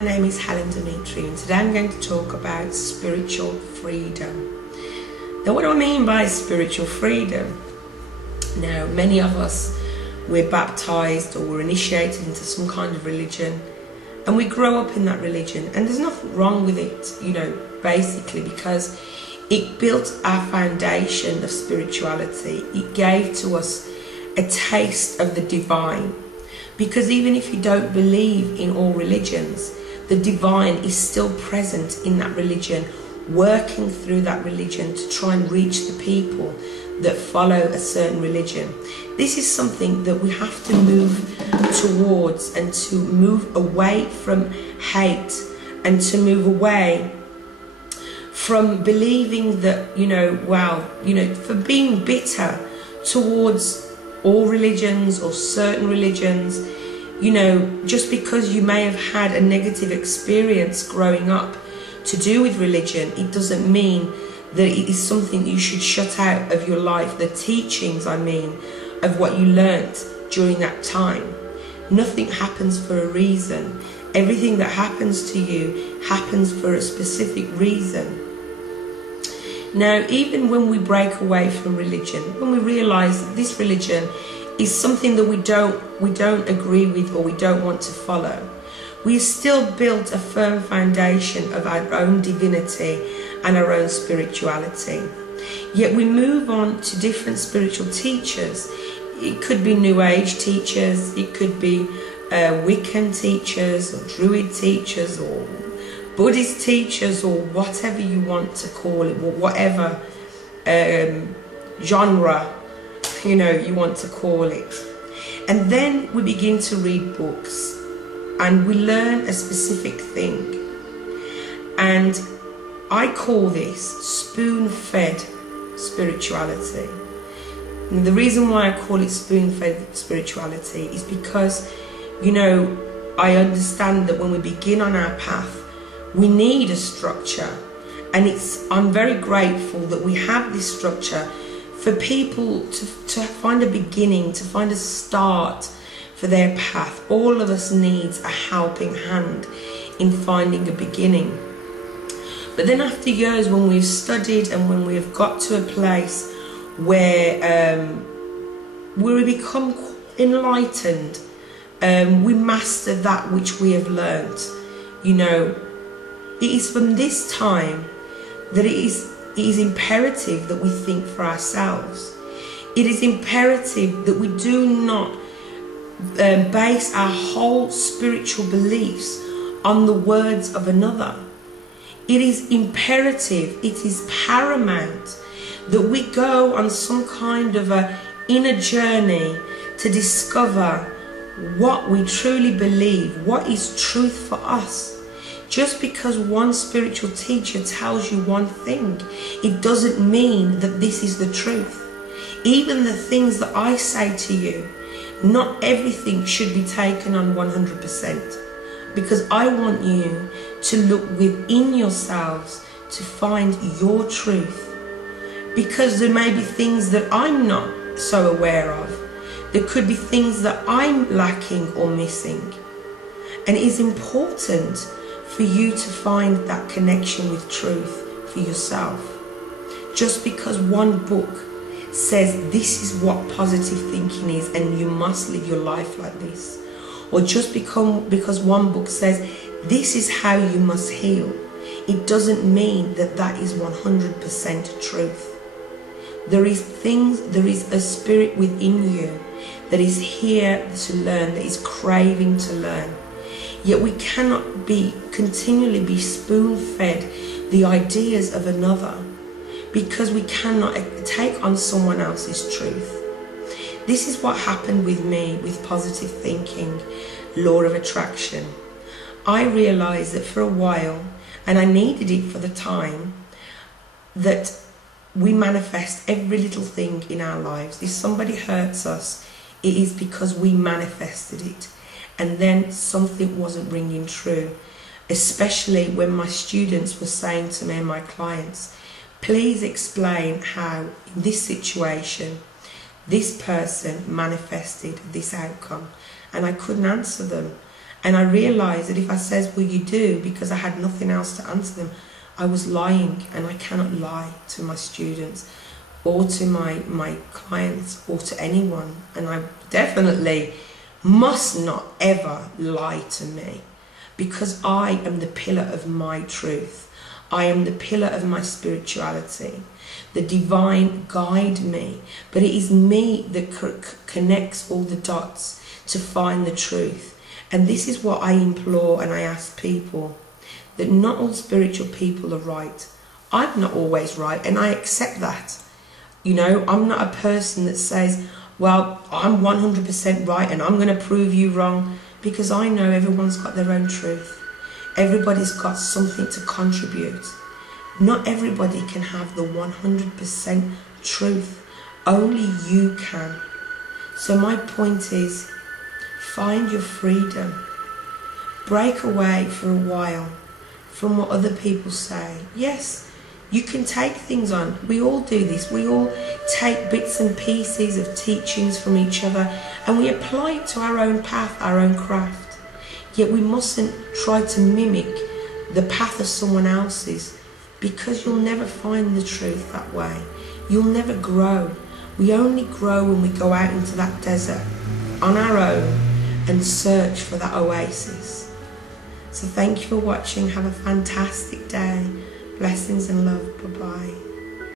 My name is Helen Demetriou, and today I'm going to talk about spiritual freedom. Now, what do I mean by spiritual freedom? Now, many of us, we're baptized or we're initiated into some kind of religion, and we grow up in that religion, and there's nothing wrong with it, basically, because it built our foundation of spirituality. It gave to us a taste of the divine, because even if you don't believe in all religions, the divine is still present in that religion, working through that religion to try and reach the people that follow a certain religion. This is something that we have to move towards, and to move away from hate, and to move away from believing that, for being bitter towards all religions or certain religions. Just because you may have had a negative experience growing up to do with religion, it doesn't mean that it is something you should shut out of your life. The teachings, of what you learnt during that time. Nothing happens for a reason. Everything that happens to you happens for a specific reason. Now, even when we break away from religion, when we realise that this religion is something that we don't agree with or we don't want to follow, we still built a firm foundation of our own divinity and our own spirituality. Yet we move on to different spiritual teachers. It could be New Age teachers, it could be Wiccan teachers, or Druid teachers, or Buddhist teachers, or whatever you want to call it, or whatever genre you want to call it. And then we begin to read books, and we learn a specific thing, and I call this spoon-fed spirituality. And the reason why I call it spoon-fed spirituality is because I understand that when we begin on our path, we need a structure, and I'm very grateful that we have this structure for people to find a beginning, to find a start for their path. All of us needs a helping hand in finding a beginning. But then after years, when we've studied and when we've got to a place where we become enlightened, we master that which we have learnt. It is from this time that it is imperative that we think for ourselves. It is imperative that we do not base our whole spiritual beliefs on the words of another. It is imperative, it is paramount that we go on some kind of an inner journey to discover what we truly believe, what is truth for us. Just because one spiritual teacher tells you one thing, it doesn't mean that this is the truth. Even the things that I say to you, not everything should be taken on 100%, because I want you to look within yourselves to find your truth. Because there may be things that I'm not so aware of. There could be things that I'm lacking or missing. And it is important for you to find that connection with truth for yourself. Just because one book says this is what positive thinking is and you must live your life like this, or just because one book says this is how you must heal, it doesn't mean that that is 100% truth. There is a spirit within you that is here to learn, that is craving to learn. Yet we cannot continually be spoon-fed the ideas of another, because we cannot take on someone else's truth. This is what happened with me with positive thinking, law of attraction. I realized that for a while, and I needed it for the time, that we manifest every little thing in our lives. If somebody hurts us, it is because we manifested it. And then something wasn't ringing true, especially when my students were saying to me and my clients, please explain how in this situation this person manifested this outcome. And I couldn't answer them. And I realised that if I says, well, you do, because I had nothing else to answer them, I was lying, and I cannot lie to my students or to my clients or to anyone. And I definitely must not ever lie to me, because I am the pillar of my truth. I am the pillar of my spirituality. The divine guide me, but it is me that connects all the dots to find the truth. And this is what I implore and I ask people, that not all spiritual people are right. I'm not always right, and I accept that. You know, I'm not a person that says, well, I'm 100% right and I'm going to prove you wrong, because I know everyone's got their own truth. Everybody's got something to contribute. Not everybody can have the 100% truth. Only you can. So my point is, find your freedom. Break away for a while from what other people say. Yes, you can take things on. We all do this. We all take bits and pieces of teachings from each other and we apply it to our own path, our own craft. Yet we mustn't try to mimic the path of someone else's, because you'll never find the truth that way. You'll never grow. We only grow when we go out into that desert on our own and search for that oasis. So thank you for watching. Have a fantastic day. Blessings and love. Bye-bye.